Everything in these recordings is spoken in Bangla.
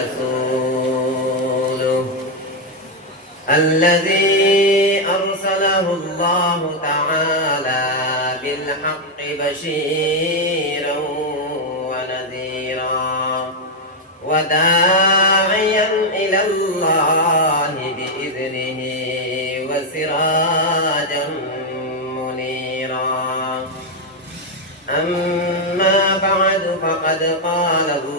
ورسوله. الذي أرسله الله تعالى بالحق بشيرا ونذيرا وداعيا إلى الله بإذنه وسراجا منيرا. أما بعد فقد قال الله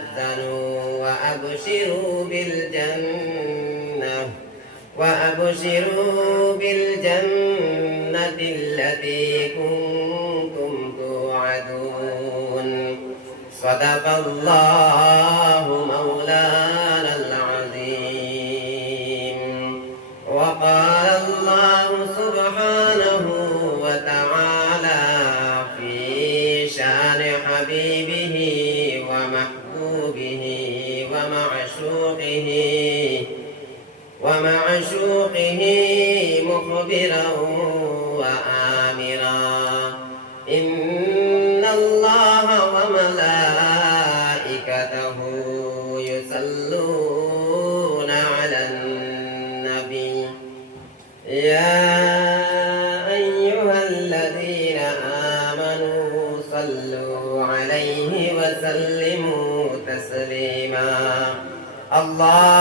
تحزنوا وأبشروا بالجنة وأبشروا بالجنة التي كنتم توعدون. صدق الله مولانا Allah.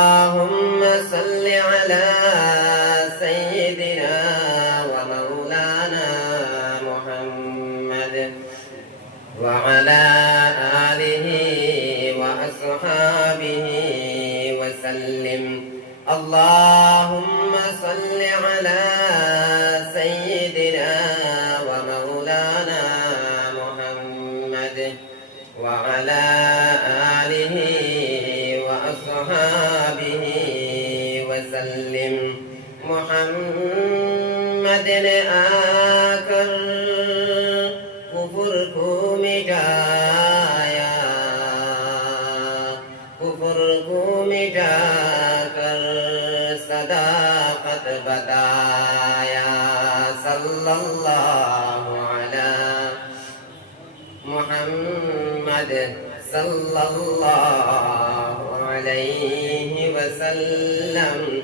صلى الله عليه وسلم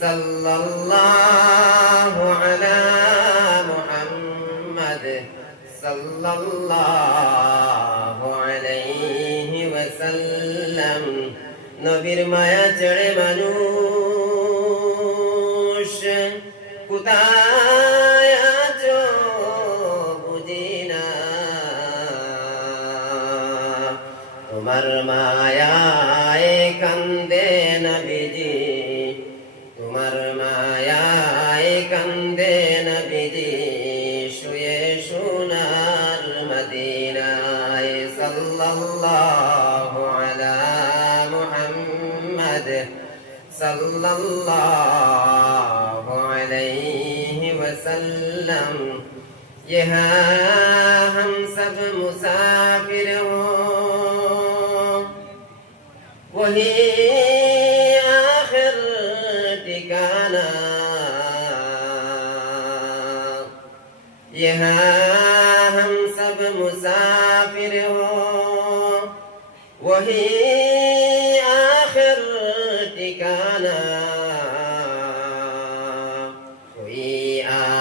صلى الله على محمد صلى الله عليه وسلم নবীর মায়া চড়ে মানুষ কোথায় sallallahu alaihi wasallam यहाँ हम सब मुसाफिर हो वही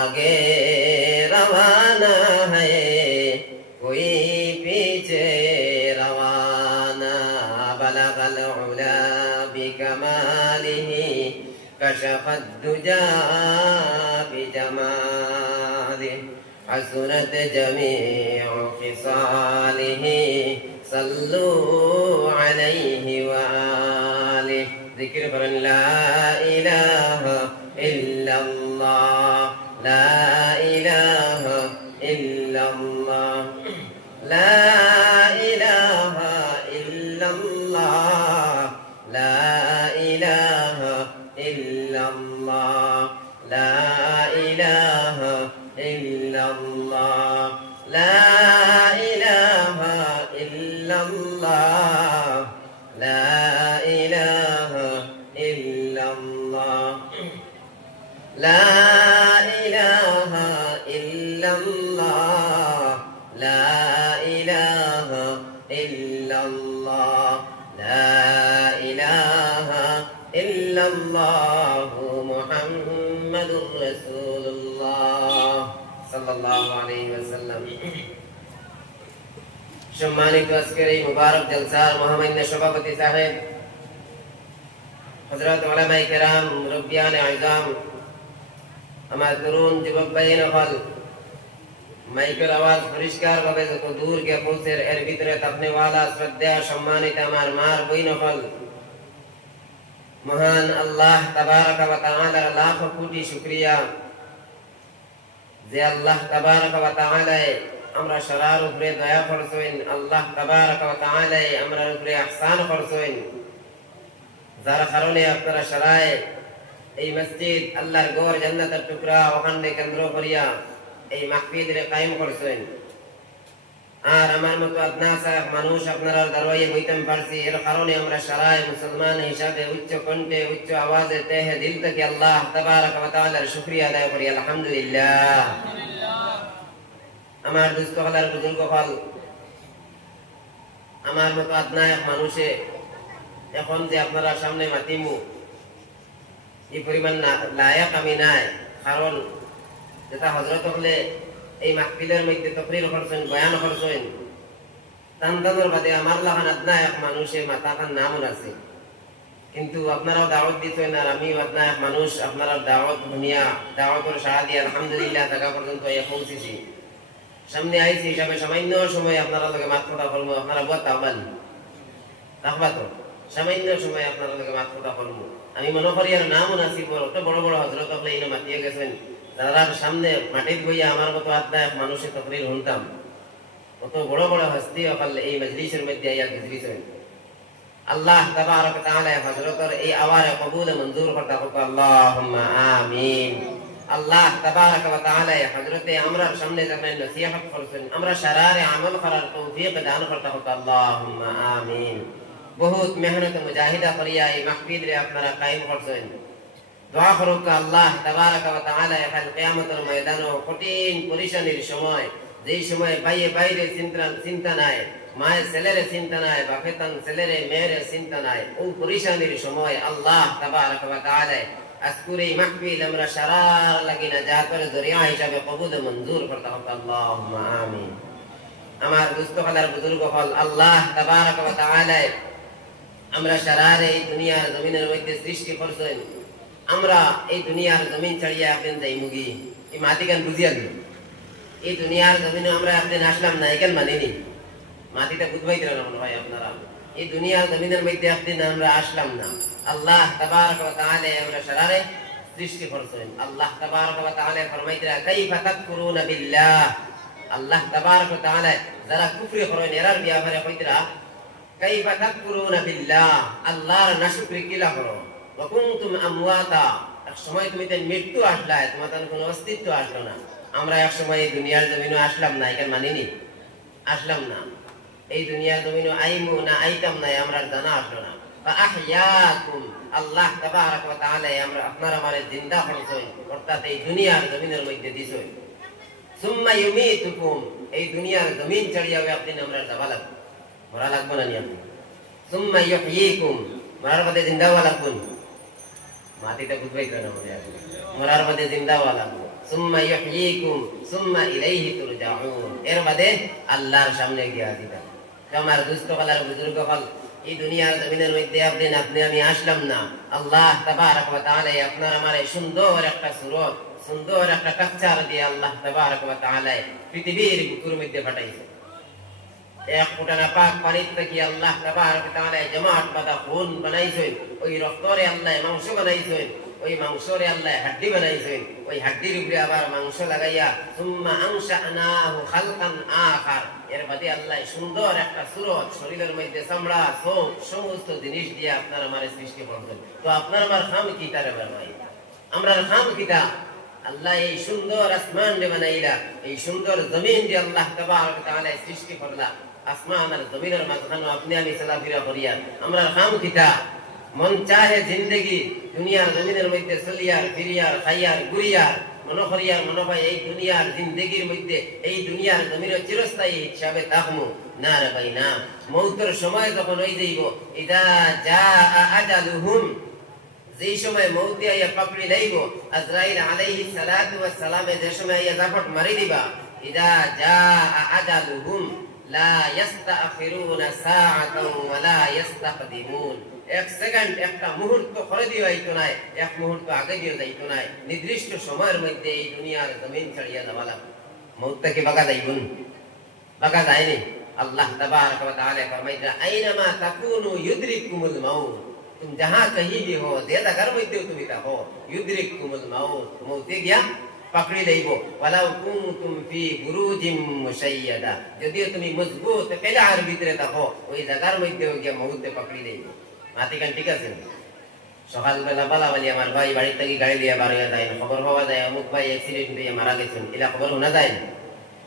आगे रवाना है कोई पीछे रवाना बलग العلا بكماله كشف الدجى بجماله حسنت جميع خصاله صلوا عليه وآله ذكر فرن لا إله सम्मानित तस्करी मुबारक जलसा महामहिन्द सभापति साहब हज़रत कराम रुबियान आजाम हमारे तरुण युवक भाई नफल মাইকের আওয়াজ পরিষ্কার ভাবে যত দূরকে পৌঁছের এর ভিতরে তাপনে ওয়ালা শ্রদ্ধা সম্মানিত আমার মার বইনফল মহান আল্লাহ তাবারাক ওয়া তাআলার লাখ কোটি শুকরিয়া যে আল্লাহ তাবারাক ওয়া তাআলায় আমরা সরার উপরে দয়া করছেন। আল্লাহ আমরা উপরে ইহসান করছেন। যার কারণে আপনারা সরায় এই মসজিদ আল্লাহর গড় জান্নাতের টুকরা ওখানে কেন্দ্র করিয়া এই মাহফিলের কায়েম করছেন। আর আমার মতো আদনাসা মানুষ আপনারা দারওয়াইয়ে বইতাম পারছি, এর কারণে আমরা সারায় মুসলমান হিসাবে উচ্চ কণ্ঠে, উচ্চ আওয়াজে তেহে দিল থেকে আল্লাহ তাবারক ওয়া তাআলার শুকরিয়া আদায় করি। আলহামদুলিল্লাহ। আমার দুস্থ হলার বুজুর্গ হল আমার মতো আদনায়ক মানুষে এখন যে আপনারা সামনে মাতিমু, এই পরিমাণ লায়ক আমি নাই। কারণ যেটা হজরত হলে এই মাহফিলের মধ্যে তকরির করছেন বয়ান করছেন তান্দানোর বাদে আমার লাগান আদনায়ক মানুষের মাথা খান নামও আছে কিন্তু আপনারাও দাওয়াত দিতেন আর আমিও আদনায়ক মানুষ, আপনারা দাওয়াত শুনিয়া দাওয়াতের সাড়া দিয়ে আলহামদুলিল্লাহ থাকা পর্যন্ত পৌঁছেছি। সামনে আইছি হিসাবে সামান্য সময় আপনারা লোকে মাত কথা করব আপনারা বুয়া তাহবান রাখবা তো সামান্য সময় আপনারা লোকে মাত কথা করব আমি মনে করি আর নামও নাসিব অত বড় বড় হজরত আপনি এই মাতিয়ে গেছেন। তারার সামনে মাটির বইয়া আমার মতো আত্মায় মানুষের তকরির শুনতাম কত বড় বড় হস্তি অকাল এই মজলিসের মধ্যে আইয়া গুজরিস আল্লাহ তাবারক তাআলা হযরতের এই আওয়াজে কবুল মঞ্জুর করতে আল্লাহুম্মা আমিন। আল্লাহ হযরতে আমরার সামনে করছেন, আমরা সারারে আমল করার তৌফিক দান করতে হোক আল্লাহুম্মা আমিন। বহুত মেহনত মুজাহিদা করিয়া এই মাহফিলে আপনারা কায়েম করছেন। দোয়া করুক আল্লাহ তাবারক ওয়া তাআলা কাল কিয়ামতের ময়দানে কঠিন পরিশানির সময়, যেই সময় বাইরে বাইরে চিন্তা চিন্তা নাই, মায়ের ছেলের চিন্তা নাই বাপেতান ছেলের, মেয়ের চিন্তা নাই ও পরিশানির সময় আল্লাহ তাবারক ওয়া তাআলা আজকুর এই মাহফিল আমরা সারার লাগি না জাতের জরিয়া হিসাবে কবুল মঞ্জুর করতে হবে আল্লাহুম্মা আমিন আমার বুজুর্গ হল আল্লাহ তাবারক ওয়া আমরা সারার এই দুনিয়ার জমিনের মধ্যে সৃষ্টি করছেন আমরা এই দুনিয়ার জমিন ছাড়িয়ে আপনি যাই মুগি এই মাটি গান বুঝিয়া দিল এই দুনিয়ার জমিনে আমরা একদিন আসলাম না এখান মানিনি মাটিটা বুঝবাই দিলেন হয় আপনারা এই দুনিয়ার জমিনের মধ্যে একদিন আমরা আসলাম না আল্লাহ আমরা সারারে সৃষ্টি আল্লাহ তাবারক আল্লাহ তাবারক যারা কুফরি করেন, এরার কিলা করো। এক সময় তুমি মৃত্যু তোমাদের কোনো অস্তিত্ব আসলো না। আমরা এক সময় এই দুনিয়ার জমিনে আসলাম না, এখানে মানিনি। আসলাম না। এই দুনিয়ার জমিনে আইমু না আইতাম নাই, আমরা জানা আসলো না। আল্লাহ আমরা আপনার আমারে জিন্দা করছেন অর্থাৎ এই দুনিয়ার জমিনের মধ্যে দিছেন সুম্মা ইউমিতুকুম, এই দুনিয়ার জমিন ছাড়িয়া একদিন আমরা যাবা লাগবো। মরা লাগবো না নি আপনি? সুম্মা ইউহয়িকুম মরার বাদে জিন্দা হওয়া লাগবো? মাটিটা বুঝবাই কেন মরে আছে মরার বাদে জিন্দা হওয়া লাগবো। সুম্মা ইউহয়িকুম সুম্মা ইলাইহি তুরজাউন। এর বাদে আল্লাহর সামনে গিয়া দিবা আমার দুস্থ কালার বুজুর্গ হল এই দুনিয়ার জমিনের মধ্যে আপনি আপনি, আমি আসলাম না। আল্লাহ তাবারক ওয়া তাআলা আপনার আমার এই সুন্দর একটা সূরত, সুন্দর একটা কাকচার দিয়ে আল্লাহ তাবারক ওয়া তাআলা পৃথিবীর বুকুর মধ্যে পাঠাইছে। এক ফুটানা পাক পানির থেকে আল্লাহ তাবারক ওয়া তাআলা জমাট বাঁধা খুন বানাইছেন, ওই রক্তরে আল্লাহ মাংস বানাইছেন, ওই মাংসরে আল্লাহ হাড্ডি বানাইছেন, ওই হাড্ডির উপরে আবার মাংস লাগাইয়া, সুম্মা আনশানাহু খালকান আখার। এর বাদে আল্লাহ সুন্দর একটা সুরত শরীরের মধ্যে চামড়া সমস্ত জিনিস দিয়ে আপনার আমার সৃষ্টি তো আপনার আমার খাম কি তার ভাই আমরা খাম আল্লাহ এই সুন্দর আসমান এই সুন্দর জমিন যে আল্লাহ সৃষ্টি করলা। আসমান আর জমিনের মাঝখানে আপনি আমি চলাফেরা করিয়া, আমরা খাম কিতা মন চাহে জিন্দগি, দুনিয়ার জমিনের মধ্যে চলিয়ার, ফিরিয়ার, খাইয়ার গুরিয়ার মনে করিয়ার মনে হয় এই দুনিয়ার জিন্দগির মধ্যে, এই দুনিয়ার জমিনের চিরস্থায়ী হিসাবে থাকমু না রে ভাই না মৌতের সময় হয়ে যাইব, ইদা যা যেই সময় মৌতি আইয়া পাকড়ি লাইব, আজরাইল আলাইহি সালাতু সালামে যে সময় আইয়া জাফট মারি দিবা, ইদা জা আজালুহুম, লা ইস্তাখিরুনা সাআতান ওয়া লা ইস্তাকদিমুন এক সেকেন্ড, একটা মুহূর্ত হরে দিয়ে যাইতো নাই এক মুহূর্ত আগে দিয়ে যাইতো নাই নির্দিষ্ট সময়ের মধ্যে এই দুনিয়ার জমিন ছাড়িয়া যাওয়া লাগবে। মৌতকে বাগা যাইবুন বাগা যায়নি আল্লাহ তবারক ওয়া তাআলা ফরমাইদা আইনামা তাকুনু ইউদরিকুমুল মাউত। তুমি যাহা কহি ভি হো যে জায়গার মধ্যে তুমি থাকো, ইউদরিকুমুল মাউত। মৌতে গিয়া পাকড়ি লইব ওয়ালাউ কুনতুম ফি বুরুজিম মুশাইয়াদা। যদিও তুমি মজবুত কেলার ভিতরে থাকো, ওই জায়গার মধ্যে গিয়া মৌতে পাকড়ি লইব মাতিকান ঠিক আছে? সকালবেলা বালাবালি আমার ভাই বাড়ি থেকে গাড়ি দিয়ে বার হয়ে যায়, খবর পাওয়া যায়, অমুক ভাই অ্যাক্সিডেন্ট হয়ে মারা গেছেন। এটা খবর শোনা যায়? না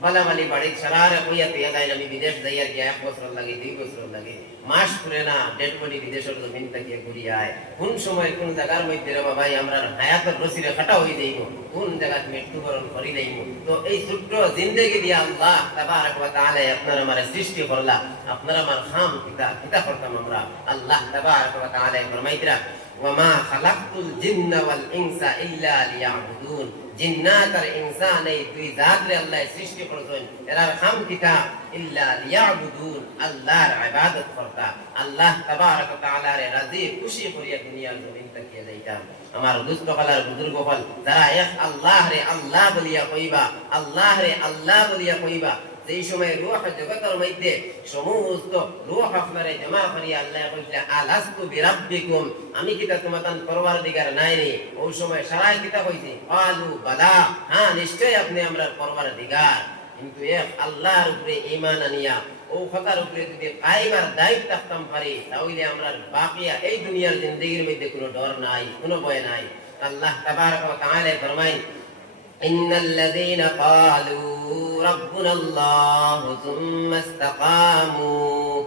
বালা বালি বাড়ির সারা কইয়া তুইয়া যায় আমি বিদেশ যাই আর কি এক বছর লাগে, দুই বছর লাগে। মাস খুলে না ডেড বডি বিদেশের জমিন থেকে ঘুরিয়ে আয়। কোন সময় কোন জায়গার মধ্যে রে ভাই আমরা হায়াতের রসিরে খাটা হয়ে যাইব। কোন জায়গার মৃত্যুবরণ করি দেব তো এই ছোট্ট জিন্দেগি দিয়ে আল্লাহ তাবারক ওয়া তাআলা আপনার আমার সৃষ্টি করলা। আপনার আমার খাম পিতা পিতা করতাম আমরা। আল্লাহ তাবারক ওয়া তাআলা ফরমাইতরা ওয়ামা খালাকতুল জিন্না ওয়াল ইনসা ইল্লা লিয়াবুদুন। জিন্নাত আর ইনসান এই দুই জাতরে আল্লাহ সৃষ্টি করেছেন। এরার খাম কিতা? ইল্লা লিয়াবুদুন, আল্লাহর ইবাদত করতা। আল্লাহ তাবারক ওয়া তাআলার রাজি, খুশি করিয়া দুনিয়ার জমিন তাকিয়ে যাইতাম। আমার দুষ্ট কালার বুজুর্গ হল যারা এক আল্লাহ রে আল্লাহ বলিয়া কইবা আল্লাহ রে আল্লাহ বলিয়া কইবা যেই সময় রূহ জগতের মধ্যে সমস্ত রূহ আপনারে জমা করিয়া আল্লাহ কইলা আলাস্তু বিরাব্বিকুম। আমি কিতা তোমাতান পরওয়ারদিগার নাই রে? ওই সময় সারাই কিতা কইছে? আলু বালা। হ্যাঁ নিশ্চয় আপনি আমরা পরওয়ারদিগার কিন্তু এক আল্লাহর উপরে ঈমান আনিয়া, ও কথার উপরে যদি কাইমার দায়িত্ব থাকতাম পারি, তাহলে আমরা বাকিয়া এই দুনিয়ার জিন্দগির মধ্যে কোনো ডর নাই, কোনো ভয় নাই। আল্লাহ তাবারক ওয়া তাআলা ফরমায় إن الذين قالوا ربنا الله ثم استقاموا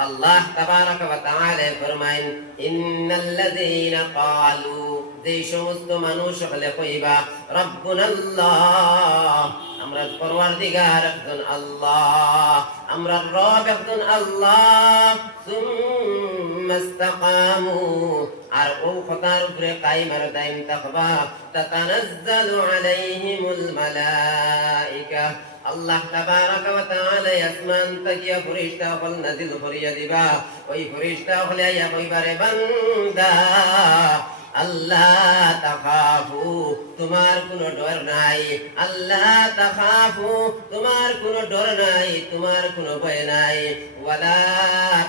الله تبارك وتعالى فرمائن إن الذين قالوا যে সমস্ত মানুষ হলে কইবা রব্বুনা আল্লাহ আমরা পরওয়ারদিগার একজন আল্লাহ, আমরা রব একজন আল্লাহ। সুম্মা ইস্তাকামু, আর ও খতার উপরে কাইমার দাইম তাকবা তাতানাজ্জালু আলাইহিমুল মালাইকা। আল্লাহ তাবারাক ওয়া তাআলা আসমান তাকিয়া ফেরেশতা হল নাজিল করিয়া দিবা। ওই ফেরেশতা হলে আয়া কইবারে বান্দা। আল্লাহ তাখাফু, তোমার কোনো ডর নাই। আল্লাহ তাখাফু, তোমার কোনো ডর নাই, তোমার কোনো ভয় নাই। ওয়ালা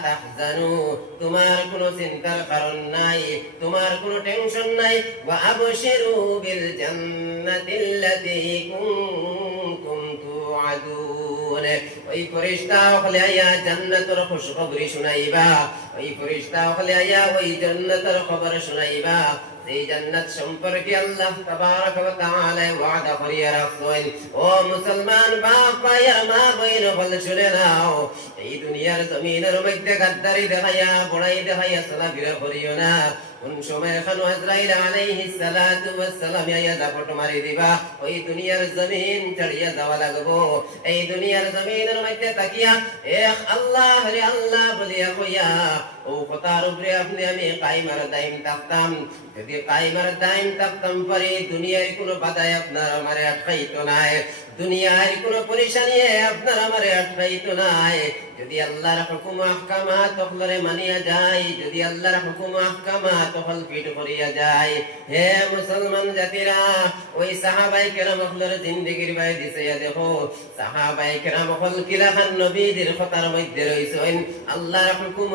তাহজানু, তোমার কোনো চিন্তার কারণ নাই, তোমার কোনো টেনশন নাই। ওয়া আবশিরু বিল জান্নাতিল্লাতী কুনতুম তুআদুন। ওই ফেরেশতা হলে আয়া জান্নাতের খুশখবরি শুনাইবা। ওই ফেরেশতা হলে আয়া ওই জান্নাতের খবর শুনাইবা। এই জান্নাত সম্পর্কে আল্লাহ তাবারক ওয়া তাআলা ওয়াদা করিয়া রাখছেন, ও মুসলমান বাপ ভাইয়া মা বইন বল শুনে নাও। এই দুনিয়ার জমিনের মধ্যে গাদ্দারি দেখাইয়া, বড়াই দেখাইয়া চলাফেরা করিও না। সময় এখন জাপট মারি দিবা। ওই দুনিয়ার জমিন ছাড়িয়া যাওয়া লাগবো। এই দুনিয়ার জমিনের মধ্যে তাকিয়া এক আল্লাহ রে আল্লাহ বলিয়া কইয়া ও কথার উপরে আপনি আমি কাইমার থাকতাম। যদি কাইমার থাকতাম পারে দুনিয়ায় কোনো বাধায় আপনার আমারে নাই। দুনিয়ার পরিশানি আপনার আমারে নাই। যদি আল্লাহর হুকুম আহকামাত তখলরে মানিয়া যায়, যদি আল্লাহর হুকুম আহকামাত তখল করিয়া যায়। হে মুসলমান জাতিরা, ওই সাহাবাই কেরাম হলর জিন্দেগির বাই দিছে দেখো। সাহাবাই কেরাম হল কিলাখান নবীদের কথার মধ্যে রইছেন। আল্লাহর হুকুম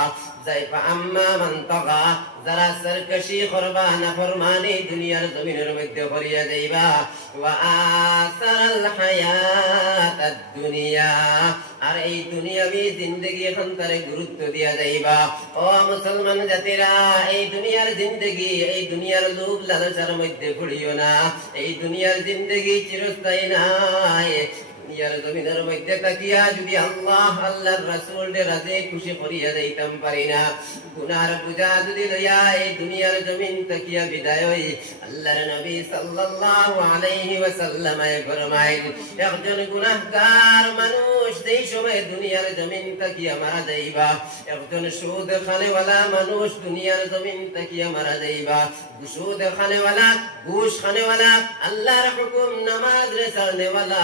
যাই আম্মা মান যারা সরকশি করবা ফরমানি দুনিয়ার জমিনের মধ্যে করিয়া যাইবা ওয়া আসারাল হায়াত দুনিয়া আর এই দুনিয়াবি জিন্দগি এখন তারে গুরুত্ব দিয়া যাইবা। ও মুসলমান জাতিরা, এই দুনিয়ার জিন্দগি, এই দুনিয়ার লোভ লালসার মধ্যে পড়িও না। এই দুনিয়ার জিন্দগি চিরস্থায়ী নাই। দুনিয়ার জমিনের মধ্যে তাকিয়া যদি আল্লাহ আল্লাহর রাসূল রাজে খুশি করিয়া যাইতাম পারি না। গুনার পূজা যদি লইয়া এই দুনিয়ার জমিন তাকিয়া বিদায় হই, আল্লাহর নবী সাল্লাল্লাহু আলাইহি ওয়াসাল্লাম ফরমাইল, একজন গুনাহগার মানুষ যেই সময় দুনিয়ার জমিন তাকিয়া মারা যাইবা, একজন সুদ খানেওয়ালা মানুষ দুনিয়ার জমিন তাকিয়া মারা যাইবা সুদ খানেওয়ালা ঘুষ খানেওয়ালা আল্লাহর হুকুম নামাজ রে চালনেওয়ালা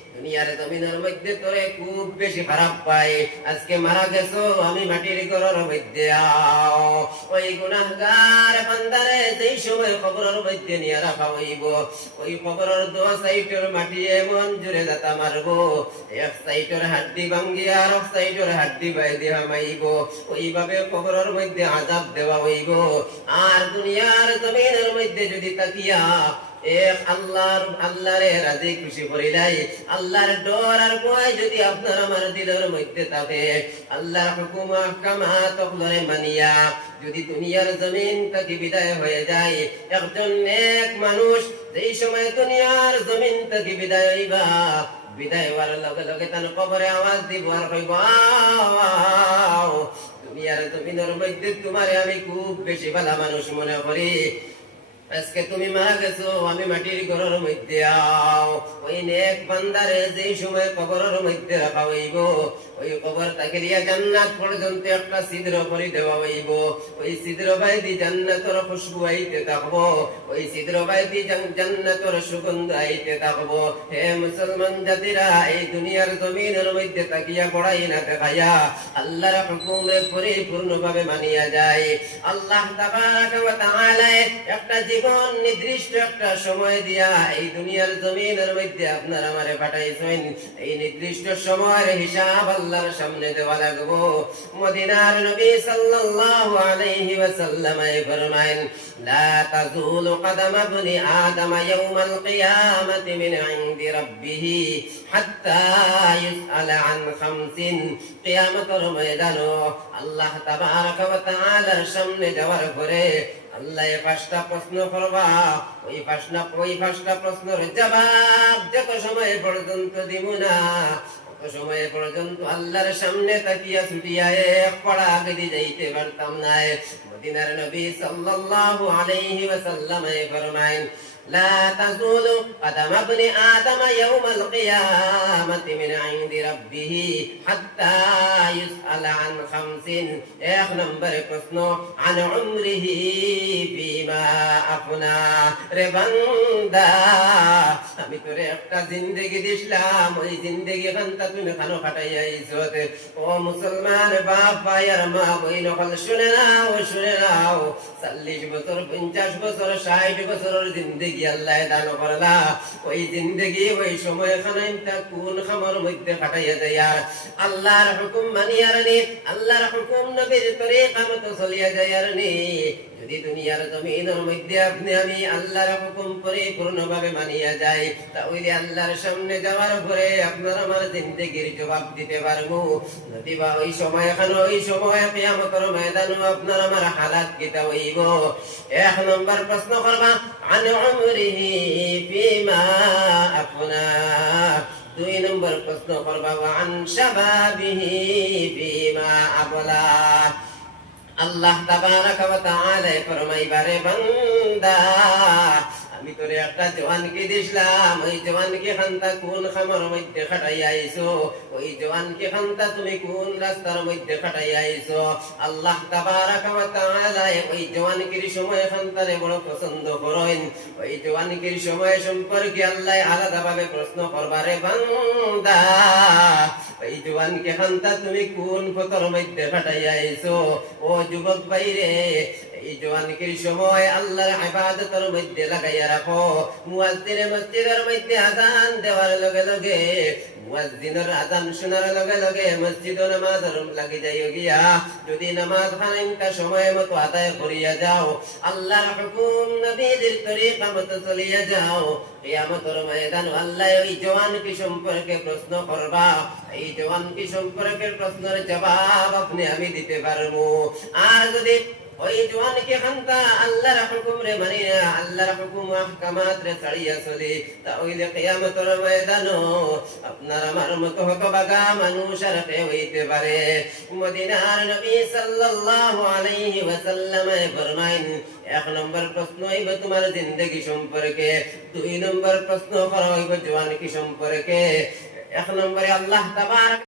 মাটি এমন জোরে দাতা মারবো। এক সাইটের হাড্ডি ভাঙ্গি আর এক সাইটের হাড্ডি বাই দেওয়া মাইব। ওইভাবে খবরের মধ্যে আজাব দেওয়া হইব। আর দুনিয়ার জমিনের মধ্যে যদি তাকিয়া এক যদি তকলরে মানিয়া যদি একজন নেক মানুষ যেই সময় দুনিয়ার জমিন থেকে বিদায় হইবা, বিদায় হওয়ার লগে লগে তার কবরে আওয়াজ দিব আর কইব দুনিয়ার মধ্যে তোমারে আমি খুব বেশি ভালো মানুষ মনে করি। আজকে তুমি মা গেছো আমি মাটির ঘরের মধ্যে আও। ওই নেক বান্দারে যেই সময় কবরের মধ্যে রাখা হইব ওই কবর তাকে লিয়া জান্নাত পর্যন্ত একটা করে দেওয়া হইব। ওই জান্নাতর খুশবু আইতে থাকব। ওই জান্নাতর সুগন্ধ আইতে থাকব। হে মুসলমান জাতিরা, এই দুনিয়ার জমিনের মধ্যে তাকিয়া পড়াই না দেখাইয়া আল্লাহর হুকুমে পরিপূর্ণভাবে মানিয়া যায়। আল্লাহ তাবারাক ওয়া তাআলা একটা জীবন নির্দিষ্ট একটা সময় দিয়া এই দুনিয়ার জমিনের মধ্যে আপনার আমারে পাঠাইছেন। এই নির্দিষ্ট সময়ের হিসাব আল্লাহর সামনে দেওয়া লাগবো। মদিনার নবী সাল্লাল্লাহু আলাইহি ওয়াসাল্লাম ফরমায়েন, লা তাজুলু কদম ইবনি আদম ইয়াউমাল কিয়ামাতি মিন ইনদি রাব্বিহ হাত্তা ইউসআলা আন খামসিন। কিয়ামতের ময়দানো আল্লাহ তাবারাক ওয়া তাআলার সামনে যাওয়ার পরে আল্লাহ পাঁচটা প্রশ্ন করবা। ওই পাঁচটা ওই পাঁচটা প্রশ্নের জবাব যত সময় পর্যন্ত দিব না সময় পর্যন্ত আল্লাহর সামনে তাকিয়া ছুটিয়া এক পড়া আগে যাইতে পারতাম না। মদিনার নবী সাল্লাল্লাহু আলাইহি ওয়াসাল্লাম ফরমায়েন لا تزول قدم ابن آدم يوم القيامة من عند ربه حتى يسأل عن خمس এক নম্বরে প্রশ্ন عن عمره فيما أفنى রে বান্দা আমি তোরে একটা জিন্দেগি দিছিলাম ওই জিন্দেগি খানটা তুমি খানো খাটাইয়া ইজত ও মুসলমান বাপ ভাই আর মা বই নকল শুনে নাও শুনে নাও চল্লিশ বছর পঞ্চাশ বছর ষাট বছরের জিন্দগি যদি দুনিয়ার জমিনের মধ্যে আপনি, আমি আল্লাহর হুকুম পরিপূর্ণভাবে মানিয়া যাই, তাহলে আল্লাহর সামনে যাওয়ার পরে আপনার আমার জিন্দগির জবাব দিতে পারব। নদিবা ওই সময় এখন ওই সময় কিয়ামতের ময়দানে আপনার আমার হালাত কিতা হইব। এক নম্বর প্রশ্ন করবা আন عمره فيما আপনা দুই নম্বর প্রশ্ন করবা আন শাবাবিহি বিমা আবলা আল্লাহ তাবারাকা ওয়া তাআলা ফরমাইবারে, বান্দা আমি তোরে একটা জওয়ানকে দিছিলাম, ওই জওয়ানকে খান্তা কোন খামার মধ্যে খাটাই আইছো? ওই জওয়ানকে খান্তা তুমি কোন রাস্তার মধ্যে খাটাই আইছো? আল্লাহ তাবারাকা ওয়া তাআলা ওই জওয়ানকির সময় খান্তারে বড় পছন্দ করেন। ওই জওয়ানকির সময় সম্পর্কে আল্লাহ আলাদাভাবে প্রশ্ন করবারে বান্দা, ওই জওয়ানকে খান্তা তুমি কোন পথর মধ্যে খাটাই আইছো? ও যুবক ভাইরে এই জওয়ানকির সময় আল্লাহর মধ্যে লাগাইয়া রাখো। মসজিদের মধ্যে দেওয়ার লগে লগে, মুয়াজ্জিনের শোনার লগে লগে মসজিদ নামাজের লাগি যাইও গিয়া, যদি নামাজ খানিমটা সময় মতো আদায় করিয়া যাও, আল্লাহর হুকুম নবীর তরিকা মতো চলিয়া যাও। কিয়ামতের ময়দান আল্লাহ ওই জওয়ান কি সম্পর্কে প্রশ্ন করবা। এই জওয়ান কি সম্পর্কে প্রশ্নের জবাব আপনি, আমি দিতে পারব। আর যদি ওই জওয়ানকে রে চলে। ময়দানো আপনার আমার মানুষ আর হইতে পারে। এক নম্বর প্রশ্ন তোমার জিন্দগি সম্পর্কে, দুই নম্বর প্রশ্ন করা হইব জওয়ান কি সম্পর্কে। এক নম্বরে আল্লাহ তাবার